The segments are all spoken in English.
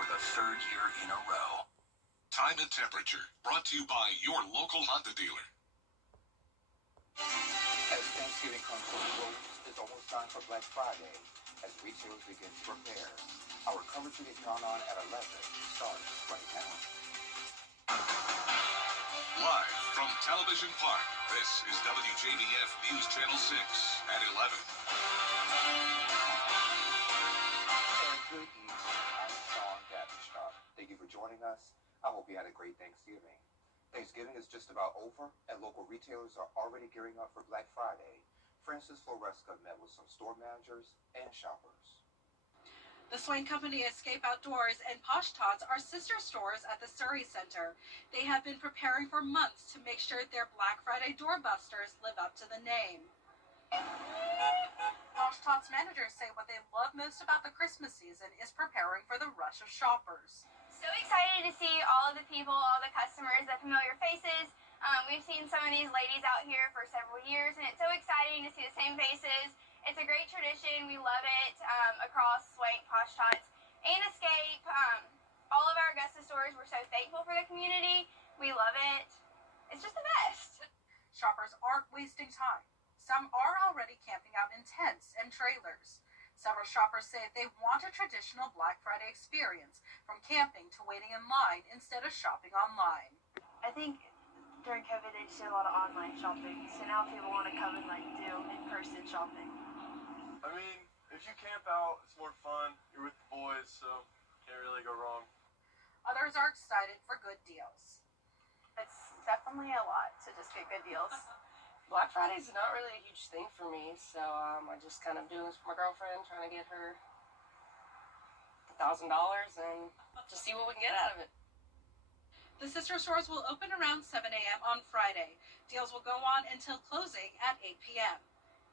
for the third year in a row. Time and temperature, brought to you by your local Honda dealer. As Thanksgiving comes to a close, it's almost time for Black Friday as retailers begin to prepare. Our coverage is gone on at 11 starts right now. Live from Television Park, this is WJBF News Channel 6 at 11. Good evening. I'm Sean Gavinstock. Thank you for joining us. I hope you had a great Thanksgiving. Thanksgiving is just about over, and local retailers are already gearing up for Black Friday. Francis Floresca met with some store managers and shoppers. The Swain Company, Escape Outdoors, and Posh Tots are sister stores at the Surrey Center. They have been preparing for months to make sure their Black Friday doorbusters live up to the name. Posh Tots managers say what they love most about the Christmas season is preparing for the rush of shoppers. So excited to see all of the people, all the customers, the familiar faces. We've seen some of these ladies out here for several years, and it's so exciting to see the same faces. It's a great tradition. We love it across Swank, Posh Tots, and Escape. All of our Augusta stores, we're so thankful for the community. We love it. It's just the best. Shoppers aren't wasting time. Some are already camping out in tents and trailers. Several shoppers say they want a traditional Black Friday experience, from camping to waiting in line instead of shopping online. I think during COVID they just did a lot of online shopping, so now people want to come and do in-person shopping. I mean, if you camp out, it's more fun. You're with the boys, so can't really go wrong. Others are excited for good deals. It's definitely a lot to just get good deals. Black Friday's not really a huge thing for me, so I just kind of doing this for my girlfriend, trying to get her $1,000 and just see what we can get out of it. The sister stores will open around 7 a.m. on Friday. Deals will go on until closing at 8 p.m.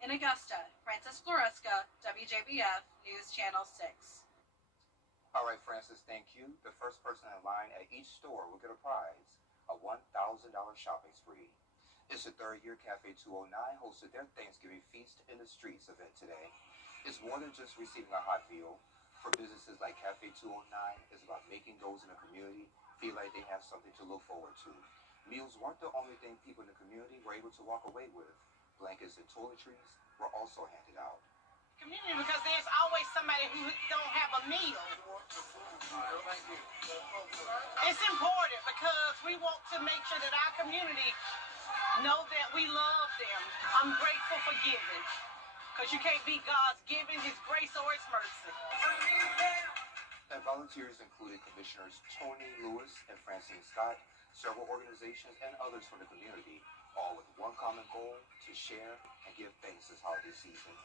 In Augusta, Francis Floresca, WJBF News Channel 6. All right, Francis, thank you. The first person in line at each store will get a prize, a $1,000 shopping spree. It's the third year Cafe 209 hosted their Thanksgiving Feast in the Streets event today. It's more than just receiving a hot meal. For businesses like Cafe 209, it's about making those in the community feel like they have something to look forward to. Meals weren't the only thing people in the community were able to walk away with. Blankets and toiletries were also handed out. Community, because there's always somebody who don't have a meal. It's important because we want to make sure that our community know that we love them. I'm grateful for giving, because you can't beat God's giving, His grace or His mercy. And volunteers included Commissioners Tony Lewis and Francine Scott, several organizations, and others from the community, all with one common goal: to share and give thanks this holiday season.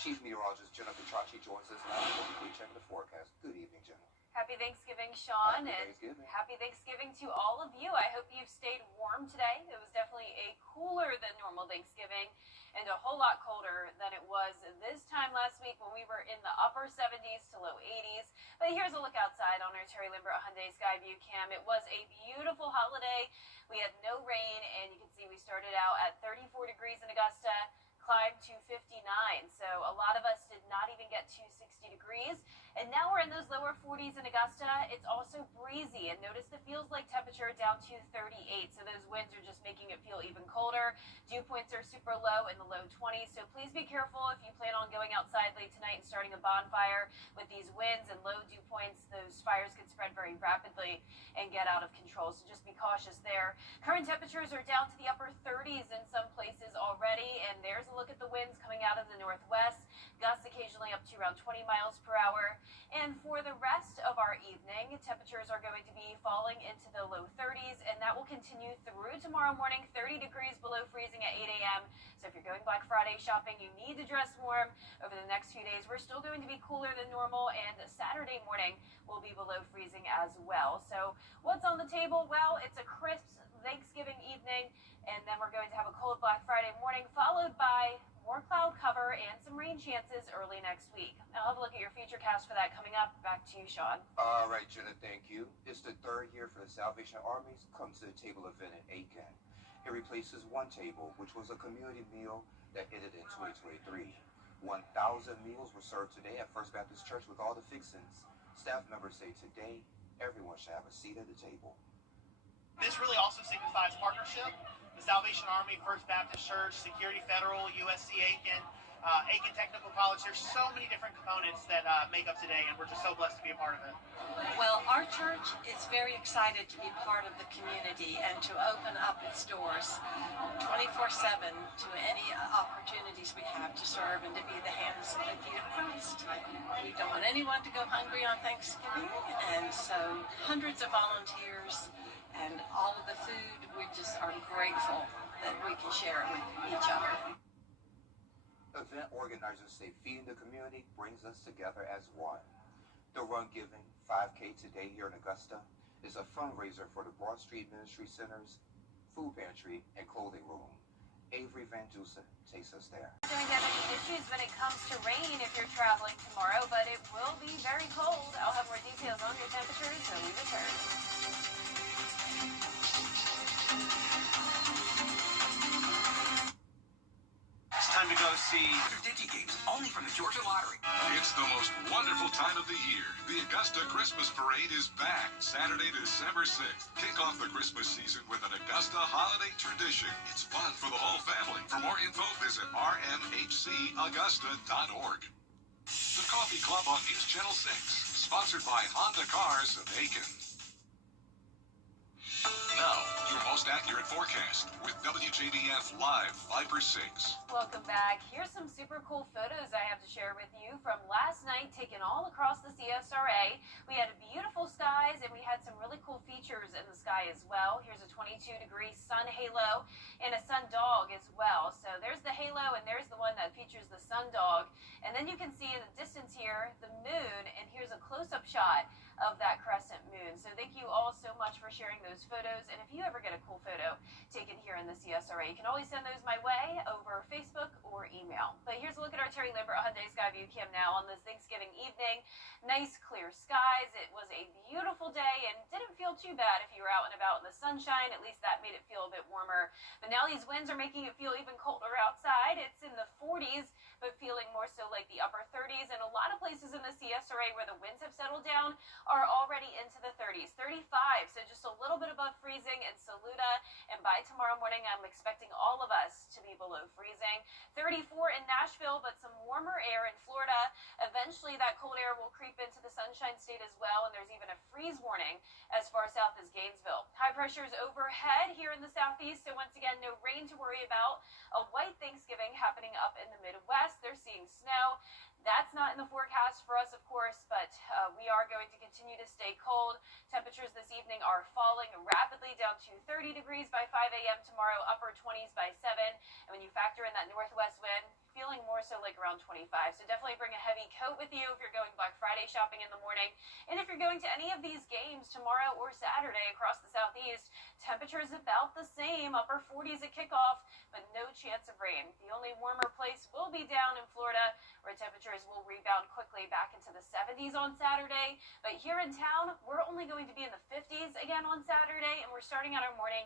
Chief Meteorologist Jenna Petracci joins us now for a check of the forecast. Good evening, Jenna. Happy Thanksgiving, Sean, Happy Thanksgiving to all of you. I hope you've stayed warm today. It was definitely a cooler than normal Thanksgiving and a whole lot colder than it was this time last week when we were in the upper 70s to low 80s. But here's a look outside on our Terry Limbert Hyundai Sky View Cam. It was a beautiful holiday. We had no rain, and you can see we started out at 34 degrees in Augusta, climbed to 59. So a lot of us did not even get to 60 degrees. And now we're in those lower 40s in Augusta. It's also breezy, and notice the feels like temperature down to 38. So those winds are just making it feel even colder. Dew points are super low in the low 20s. So please be careful if you plan on going outside late tonight and starting a bonfire. With these winds and low dew points, those fires could spread very rapidly and get out of control. So just be cautious there. Current temperatures are down to the upper 30s in some places already. And there's a look at the winds coming out of the northwest. Gusts occasionally up to around 20 miles per hour. And for the rest of our evening, temperatures are going to be falling into the low 30s, and that will continue through tomorrow morning, 30 degrees below freezing at 8 a.m. So if you're going Black Friday shopping, you need to dress warm. Over the next few days, we're still going to be cooler than normal, and Saturday morning will be below freezing as well. So what's on the table? Well, it's a crisp Thanksgiving evening, and then we're going to have a cold Black Friday morning, followed by more cloud cover and some rain chances early next week. I'll have a look at your futurecast for that coming up. Back to you, Sean. All right, Jenna, thank you. It's the third year for the Salvation Army's Come to the Table event in Aiken. It replaces one table, which was a community meal that ended in 2023. 1,000 meals were served today at First Baptist Church with all the fixings. Staff members say today, everyone should have a seat at the table. This really also signifies partnership. The Salvation Army, First Baptist Church, Security Federal, USC Aiken, Aiken Technical College. There's so many different components that make up today, and we're just so blessed to be a part of it. Well, our church is very excited to be part of the community and to open up its doors 24/7 to any opportunities we have to serve and to be the hands and feet of Christ. We don't want anyone to go hungry on Thanksgiving, and so hundreds of volunteers and all of the food, we just are grateful that we can share it with each other. Event organizers say feeding the community brings us together as one. The Run Giving 5K today here in Augusta is a fundraiser for the Broad Street Ministry Center's food pantry and clothing room. Avery Van Dusen takes us there. Going to have any issues when it comes to rain if you're traveling tomorrow, but it will be very cold. I'll have more details on your temperatures when we return. It's time to go see the Dicky Games, only from the Georgia Lottery. It's the most wonderful time of the year. The Augusta Christmas Parade is back Saturday, December 6th. Kick off the Christmas season with an Augusta holiday tradition. It's fun for the whole family. For more info, visit rmhcaugusta.org. The Coffee Club on News Channel 6, sponsored by Honda Cars of Aiken. Now, your most accurate forecast with WJBF Live 5/6. Welcome back. Here's some super cool photos I have to share with you from last night taken all across the CSRA. We had beautiful skies and we had some really cool features in the sky as well. Here's a 22-degree sun halo and a sun dog as well. So there's the halo and there's the one that features the sun dog. And then you can see in the distance here the moon, and here's a close-up shot of that crescent moon. So thank you all so much for sharing those photos. And if you ever get a cool photo taken here in the CSRA, you can always send those my way over Facebook or email. But here's a look at our Terry Lambert Hyundai Skyview cam now on this Thanksgiving evening. Nice clear skies. It was a beautiful day and didn't feel too bad if you were out and about in the sunshine. At least that made it feel a bit warmer. But now these winds are making it feel even colder outside. It's in the 40s, but feeling more so like the upper 30s. And a lot of places in the CSRA where the winds have settled down are already into the 30s, 35, so just a little bit above freezing in Saluda, and by tomorrow morning I'm expecting all of us to be below freezing. 34 in Nashville, but some warmer air in Florida. Eventually that cold air will creep into the Sunshine State as well, and there's even a freeze warning as far south as Gainesville. High pressure is overhead here in the southeast, so once again, no rain to worry about. A white Thanksgiving happening up in the Midwest. They're seeing snow. That's not in the forecast for us, of course, but we are going to continue to stay cold. Temperatures this evening are falling rapidly down to 30 degrees by 5 a.m. tomorrow, upper 20s by 7. And when you factor in that northwest wind, feeling more so like around 25. So definitely bring a heavy coat with you if you're going Black Friday shopping in the morning. And if you're going to any of these games tomorrow or Saturday across the southeast, temperatures about the same, upper 40s at kickoff, but no chance of rain. The only warmer place will be down in Florida, where temperatures will rebound quickly back into the 70s on Saturday. But here in town, we're only going to be in the 50s again on Saturday, and we're starting out our morning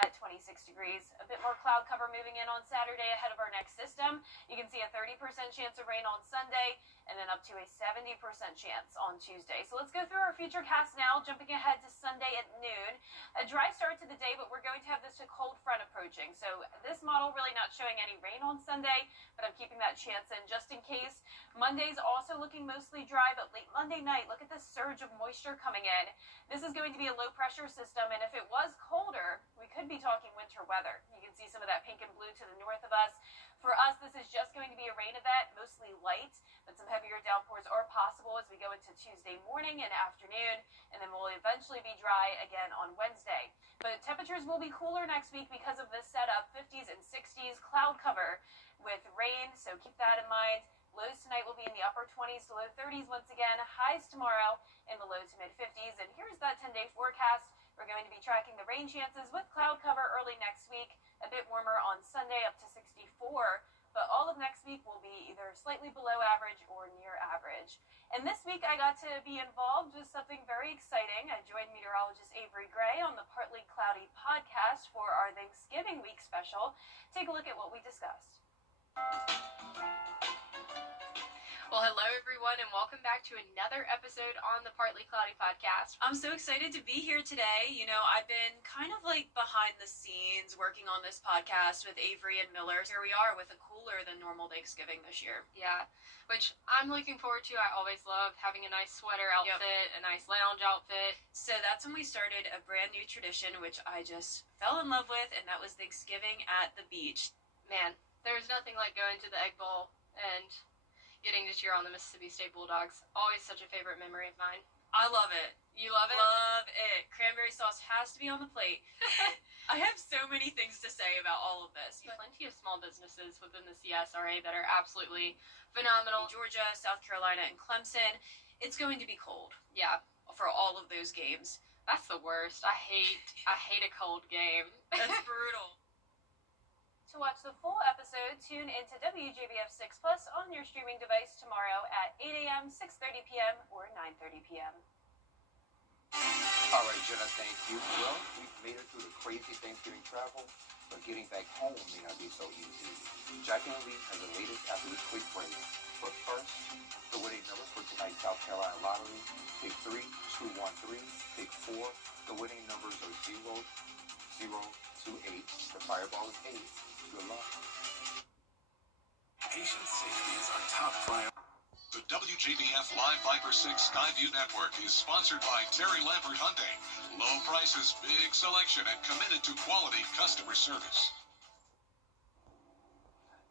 at 26 degrees. A bit more cloud cover moving in on Saturday ahead of our next system. You can see a 30% chance of rain on Sunday, and then up to a 70% chance on Tuesday. So let's go through our future cast now, jumping ahead to Sunday at noon. A dry start to the day, but we're going to have this cold front approaching. So this model really not showing any rain on Sunday, but I'm keeping that chance in just in case. Monday's also looking mostly dry, but late Monday night, look at this surge of moisture coming in. This is going to be a low pressure system, and if it was colder, we could be talking winter weather. You can see some of that pink and blue to the north of us. For us, this is just going to be a rain event, mostly light, but some heavier downpours are possible as we go into Tuesday morning and afternoon, and then we'll eventually be dry again on Wednesday. But temperatures will be cooler next week because of this setup, 50s and 60s, cloud cover with rain, so keep that in mind. Lows tonight will be in the upper 20s to low 30s once again. Highs tomorrow in the low to mid 50s. And here's that 10-day forecast. We're going to be tracking the rain chances with cloud cover early next week. A bit warmer on Sunday, up to 64. But all of next week will be either slightly below average or near average. And this week I got to be involved with something very exciting. I joined meteorologist Avery Gray on the Partly Cloudy podcast for our Thanksgiving week special. Take a look at what we discussed. Well, hello everyone, and welcome back to another episode on the Partly Cloudy podcast. I'm so excited to be here today. You know, I've been kind of like behind the scenes working on this podcast with Avery and Miller. Here we are with a cooler than normal Thanksgiving this year. Yeah, which I'm looking forward to. I always love having a nice sweater outfit, a nice lounge outfit. So that's when we started a brand new tradition, which I just fell in love with, and that was Thanksgiving at the beach. Man, there's nothing like going to the Egg Bowl and getting to cheer on the Mississippi State Bulldogs. Always such a favorite memory of mine. I love it. You love it? Love it. Cranberry sauce has to be on the plate. I have so many things to say about all of this. But plenty of small businesses within the CSRA that are absolutely phenomenal. Georgia, South Carolina, and Clemson. It's going to be cold. Yeah, for all of those games. that's the worst. I hate a cold game. That's brutal. To watch the full episode, tune into WJBF 6 Plus on your streaming device tomorrow at 8 a.m., 6:30 p.m., or 9:30 p.m. All right, Jenna, thank you. Well, we've made it through the crazy Thanksgiving travel, but getting back home may not be so easy. Jacqueline Lee has the latest after this quick break. But first, the winning numbers for tonight's South Carolina lottery. Pick 3, 2, 1, 3. Pick 4. The winning numbers are 0, 0, 2, 8. The fireball is 8. Good luck. Patient safety is our top priority. The WJBF Live Viper 6 Skyview Network is sponsored by Terry Lambert Hyundai. Low prices, big selection, and committed to quality customer service.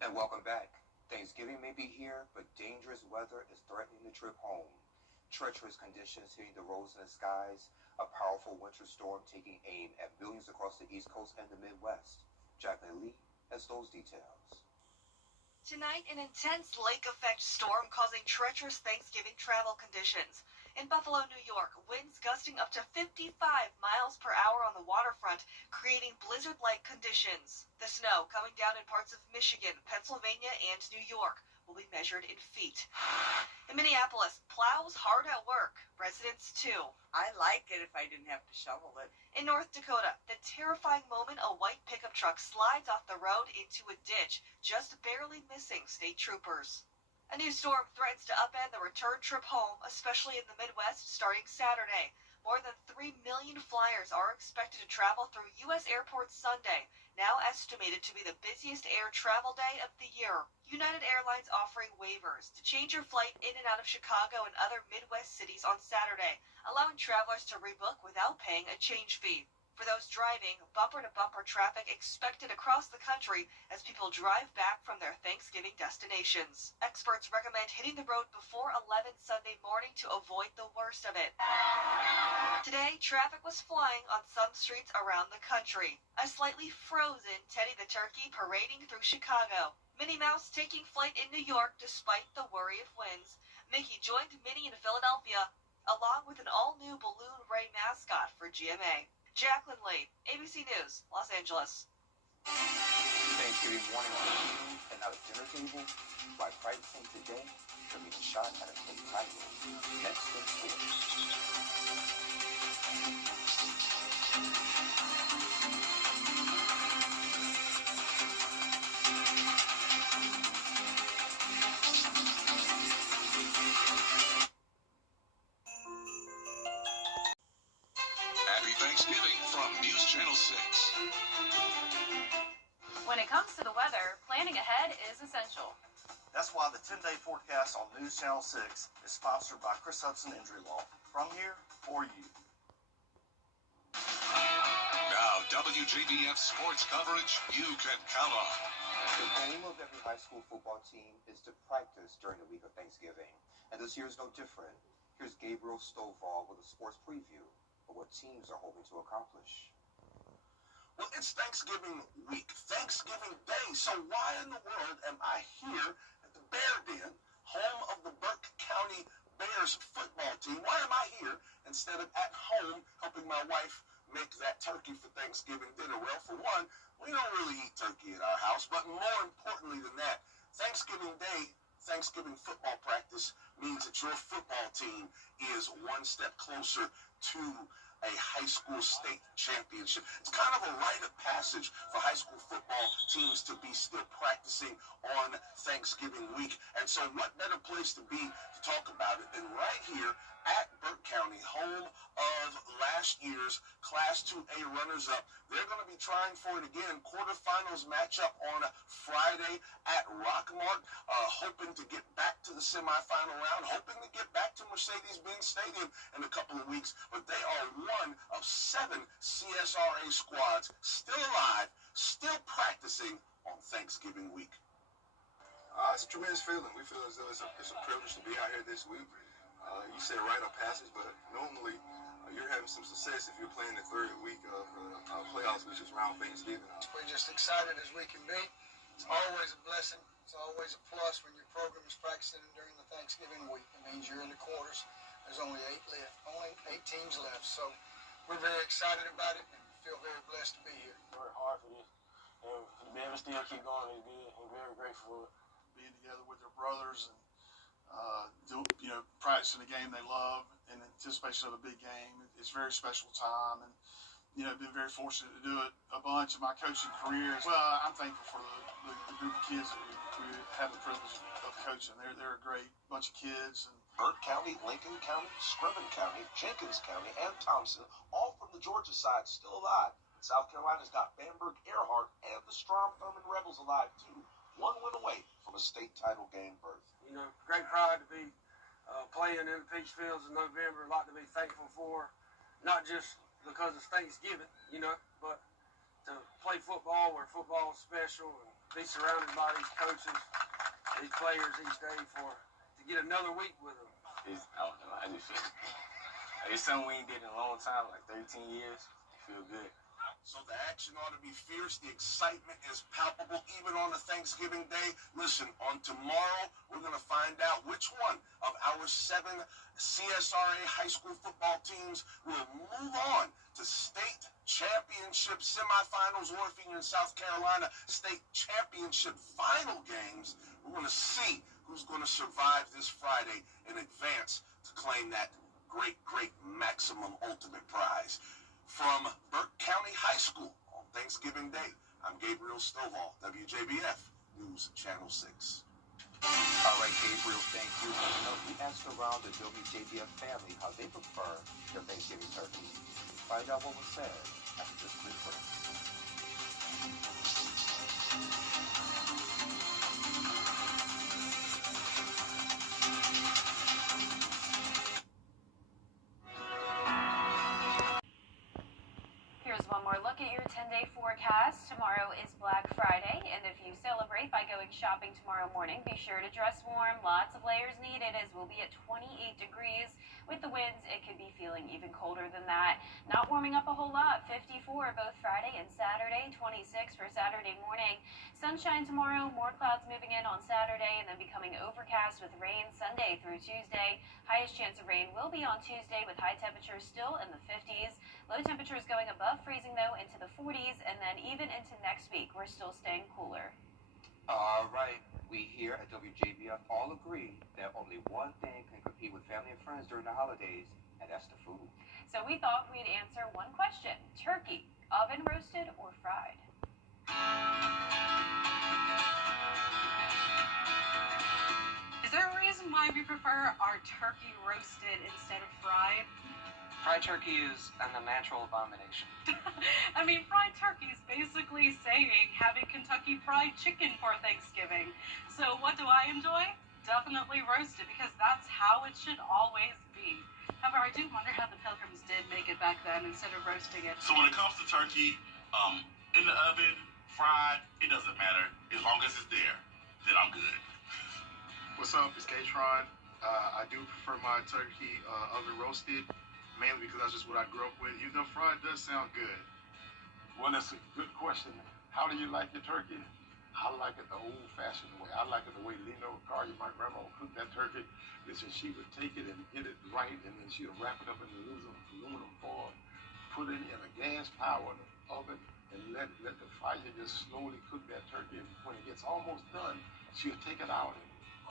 And welcome back. Thanksgiving may be here, but dangerous weather is threatening the trip home. Treacherous conditions hitting the roads and the skies. A powerful winter storm taking aim at millions across the East Coast and the Midwest. Jacqueline Lee has those details. Tonight, an intense lake-effect storm causing treacherous Thanksgiving travel conditions. In Buffalo, New York, winds gusting up to 55 miles per hour on the waterfront, creating blizzard-like conditions. The snow coming down in parts of Michigan, Pennsylvania, and New York will be measured in feet. In Minneapolis, plows hard at work. Residents, too. I like it if I didn't have to shovel it. In North Dakota, the terrifying moment a white pickup truck slides off the road into a ditch, just barely missing state troopers. A new storm threatens to upend the return trip home, especially in the Midwest, starting Saturday. More than 3 million flyers are expected to travel through U.S. airports Sunday, now estimated to be the busiest air travel day of the year. United Airlines offering waivers to change your flight in and out of Chicago and other Midwest cities on Saturday, allowing travelers to rebook without paying a change fee. For those driving, bumper-to-bumper traffic expected across the country as people drive back from their Thanksgiving destinations. Experts recommend hitting the road before 11 Sunday morning to avoid the worst of it. Today, traffic was flying on some streets around the country. A slightly frozen Teddy the Turkey parading through Chicago. Minnie Mouse taking flight in New York despite the worry of winds. Mickey joined Minnie in Philadelphia, along with an all-new Balloon Ray mascot for GMA. Jacqueline Lee, ABC News, Los Angeles. Thanksgiving morning and not a dinner table? By practicing today, you'll make a shot at a state title. Next in sports. Happy Thanksgiving from News Channel 6. When it comes to the weather, planning ahead is essential. That's why the 10-day forecast on News Channel 6 is sponsored by Chris Hudson Injury Law. From here, for you. Now, WJBF sports coverage you can count on. The goal of every high school football team is to practice during the week of Thanksgiving. And this year is no different. Here's Gabriel Stovall with a sports preview of what teams are hoping to accomplish. Well, it's Thanksgiving week, Thanksgiving Day, so why in the world am I here at the Bear Den, home of the Burke County Bears football team? Why am I here instead of at home helping my wife make that turkey for Thanksgiving dinner? Well, for one, we don't really eat turkey at our house, but more importantly than that, Thanksgiving Day, Thanksgiving football practice means that your football team is one step closer to a high school state championship. It's kind of a rite of passage for high school football teams to be still practicing on Thanksgiving week. And so what better place to be to talk about it than right here at Burke County, home of last year's Class 2A runners-up. They're going to be trying for it again. Quarterfinals matchup on Friday at Rockmart, hoping to get back to the semifinal round, hoping to get back to Mercedes-Benz Stadium in a couple of weeks. But they are one of 7 CSRA squads still alive, still practicing on Thanksgiving week. It's a tremendous feeling. We feel as though it's a privilege to be out here this week. You say rite of passage, but normally you're having some success if you're playing the third week of playoffs, which is around Thanksgiving. We're just excited as we can be. It's always a blessing. It's always a plus when your program is practicing during the Thanksgiving week. It means you're in the quarters. There's only 8 left, only 8 teams left. So we're very excited about it and feel very blessed to be here. Work hard for this, and to be able to still keep going is good. I'm very grateful for it. Being together with their brothers and practicing a game they love in anticipation of a big game. It's a very special time, and been very fortunate to do it a bunch of my coaching career. Well, I'm thankful for the group of kids that we have the privilege of coaching. They're a great bunch of kids. And Burke County, Lincoln County, Screven County, Jenkins County, and Thompson, all from the Georgia side, still alive. South Carolina's got Bamberg, Earhart, and the Strom Thurmond Rebels alive too. One win away from a state title game berth. Great pride to be playing in the Peach Fields in November. A lot to be thankful for, not just because it's Thanksgiving, but to play football where football is special and be surrounded by these coaches, these players each day to get another week with them. I don't know. I just feel it's something we ain't did in a long time, like 13 years. It feel good. So the action ought to be fierce. The excitement is palpable even on a Thanksgiving day. Listen, on tomorrow, we're going to find out which one of our 7 CSRA high school football teams will move on to state championship semifinals, or if you're in South Carolina, state championship final games. We're going to see who's going to survive this Friday and advance to claim that great maximum ultimate prize. From Burke County High School on Thanksgiving Day, I'm Gabriel Stovall, WJBF News Channel 6. All right, Gabriel, thank you. We asked around the WJBF family how they prefer their Thanksgiving turkey. Find out what was said after this quick break. One more look at your 10-day forecast. Tomorrow is Black Friday, and if you celebrate by going shopping tomorrow morning, be sure to dress warm. Lots of layers needed, as we'll be at 28 degrees. With the winds, it could be feeling even colder than that. Not warming up a whole lot. 54 both Friday and Saturday, 26 for Saturday morning. Sunshine tomorrow, more clouds moving in on Saturday, and then becoming overcast with rain Sunday through Tuesday. Highest chance of rain will be on Tuesday, with high temperatures still in the 50s. Low temperatures going above freezing, though, into the 40s, and then even into next week, we're still staying cooler. All right. We here at WJBF all agree that only one thing can compete with family and friends during the holidays, and that's the food. So we thought we'd answer one question. Turkey, oven roasted or fried? Is there a reason why we prefer our turkey roasted instead of fried? Fried turkey is an unnatural abomination. I mean, fried turkey is basically saying having Kentucky Fried Chicken for Thanksgiving. So what do I enjoy? Definitely roasted, because that's how it should always be. However, I do wonder how the Pilgrims did make it back then instead of roasting it. So when it comes to turkey, in the oven, fried, it doesn't matter. As long as it's there, then I'm good. What's up? It's K-Tron. I do prefer my turkey oven roasted, mainly because that's just what I grew up with. Even though fried does sound good. Well, that's a good question. How do you like your turkey? I like it the old-fashioned way. I like it the way Lena Carter, my grandma, would cook that turkey. Listen, she would take it and get it right, and then she would wrap it up in aluminum foil, put it in a gas-powered oven, and let the fire just slowly cook that turkey. And when it gets almost done, she'll take it out and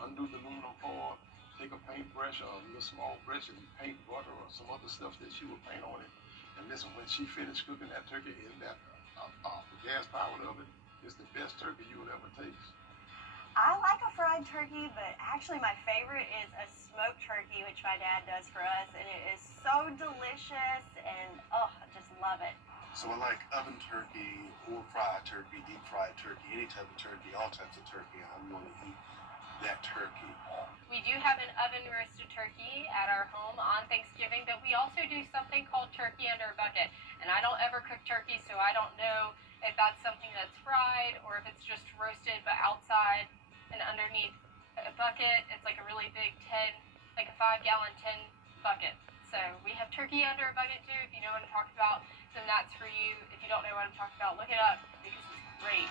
undo the aluminum foil, take a paintbrush or a little small brush and paint butter or some other stuff that she would paint on it, And listen, when she finished cooking that turkey in that gas-powered oven, it's the best turkey you will ever taste. I like a fried turkey, but actually my favorite is a smoked turkey, which my dad does for us, and it is so delicious, and oh, I just love it. So I like oven turkey or fried turkey, deep fried turkey, any type of turkey, all types of turkey. I'm going to eat that turkey. We do have an oven roasted turkey at our home on Thanksgiving, but we also do something called turkey under a bucket. And I don't ever cook turkey, so I don't know if that's something that's fried or if it's just roasted but outside and underneath a bucket. It's like a really big like a 5-gallon tin bucket. So we have turkey under a bucket too. If you know what I'm talking about, then that's for you. If you don't know what I'm talking about, look it up because it's great.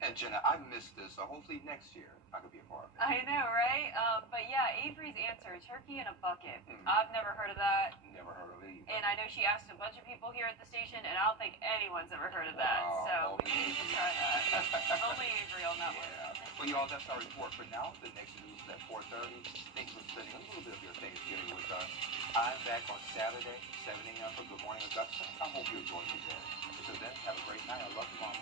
And Jenna, I missed this, so hopefully next year I could be a part of it. I know, right? But yeah, Avery's answer, turkey in a bucket. I've never heard of that. Never heard of it either. And I know she asked a bunch of people here at the station, and I don't think anyone's ever heard of that. So we need to try that. Only Avery on that one. Well, y'all, that's our report for now. The next news is at 4:30. Thanks for spending a little bit of your Thanksgiving with us. I'm back on Saturday, 7 a.m. for Good Morning Augusta. I hope you enjoy your day. Until then, have a great night. I love you, Mama.